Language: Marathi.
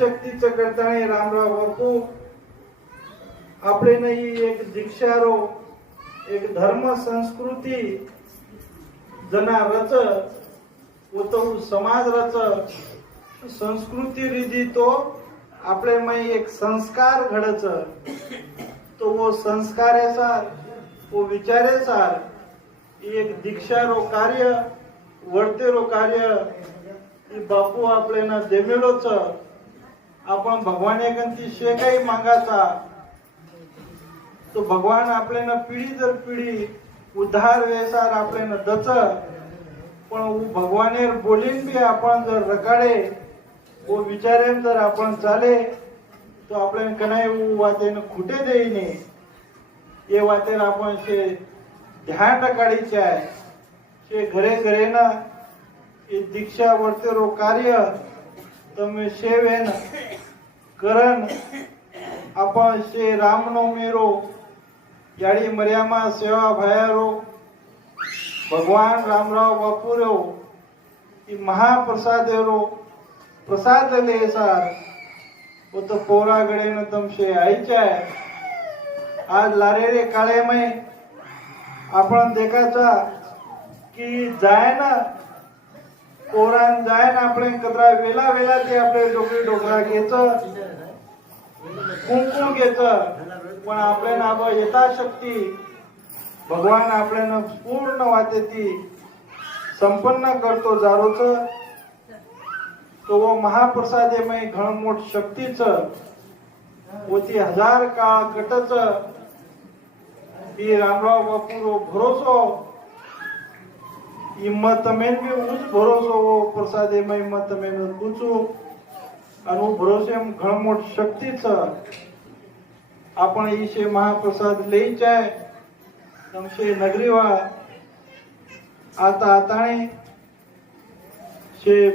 शक्तीचं करताना रामराव बापू आपले नाही एक दीक्षारो एक धर्म संस्कृती जना रच तो समाज रच संस्कृती रिधी तो आपले मै एक संस्कार घडच तो वो संस्कारासार वो विचारेसार एक दीक्षारो कार्य वर्तेरो कार्य बापू आपल्याला देमेलोच आपण भगवान एकांती शे काही मागाचा तो भगवान आपल्याला पिढी दर पिढी उद्धार वेसार आपल्याला दच पण भगवानेर बोलीन बी आपण जर रकाडे वो विचारेन जर आपण चाले तो आपल्याला कनाई वातेन खुटे देईने ये वातेन आपण शे ध्यान रकाडीचे आहे शे घरे घरे ना ये दीक्षा वर्तेरो कार्य તમે સેવેન કરણ आपण शे रामनवमीरो याडी मर्यामा सेवा भयारो भगवान रामराव बापूरो ई महाप्रसादेरो प्रसाद लेसार वो तो पोरागडे न तमशे आईचाय आज लारे रे काळे मै आपण देखाचा की जाय ना पोरान जाय ना आपण कतरा वेला वेला ते आपले डोकरी डोकरा घ्यायचं कुंकुम घ्यायचं पण आपल्याला अब यथाशक्ती भगवान आपल्याला पूर्ण वातेती संपन्न करतो जारोच तो वो महाप्रसादेमय घणमोठ शक्तीच होती हजार काळ कटच ती रामराव बापूरो भरोसो हिम्मत में भी उस भरोसो वो प्रसादेमय हिम्मत में पूछू आणि भरोसे घणमोठ शक्तीच आपण ईशे महाप्रसाद लेईचाय तमशे नगरीवा आता आताणे शे